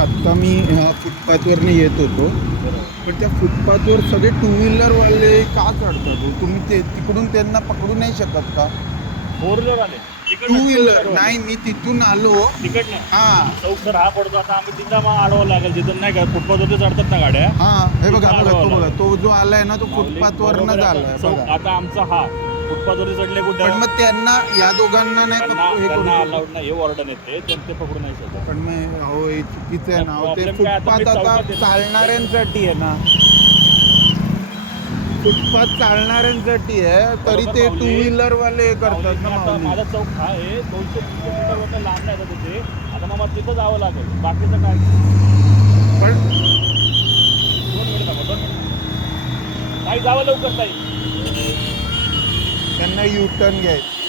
आत्ता मी ह्या फुटपाथवरनं येत होतो, पण त्या फुटपाथवर सगळे टू व्हीलरवाले का चढतात हो? तुम्ही ते तिकडून त्यांना पकडू नाही शकत का? फोर व्हीलर आले टू व्हीलर नाही, मी तिथून आलो. तिकट ना हा चौक सर हा पडतो आता आम्ही तिथं मग अडवावं लागेल जिथं नाही का फुटपाथवरती चढतात ना गाड्या हा, हे बघा तिथं बघा, तो अडवावं बघा, लागेल. तो जो आलाय ना तो माऊली, फुटपाथवरनं बरोबर आहे झालाय आता. चौक बघा. आता आमचा हा फुटपाथवरती चढले पण कुठं मग त्यांना, या दोघांना नाही त्यांना पकडू, हे करू त्यांना शकत. अलाउड नाही हे वॉर्डन येते ते पकडू नाही शकत. पण मग अहो हे चुकीचं आहे ना. अहो, ते प्रॉब्लेम काय आता मी फुटपाथ आता चौकात आहे ना. चालणाऱ्यांसाठी आहे ना, फुटपाथ चालणाऱ्यांसाठी आहे, तरी बरोबर ते टू माऊली. व्हीलर वाले हे करतात माऊली, ना मी आता माऊली. माझा चौक हा आहे 200-300 मीटरवरनं लांब नाही आता तिथे आता मग मला तिथं जावं लागेल बाकीचं काय पण 2 मिनिट थांबा 2 मिनिट ताई जावं लवकर ताई त्यांना यू टर्न घ्यायचं.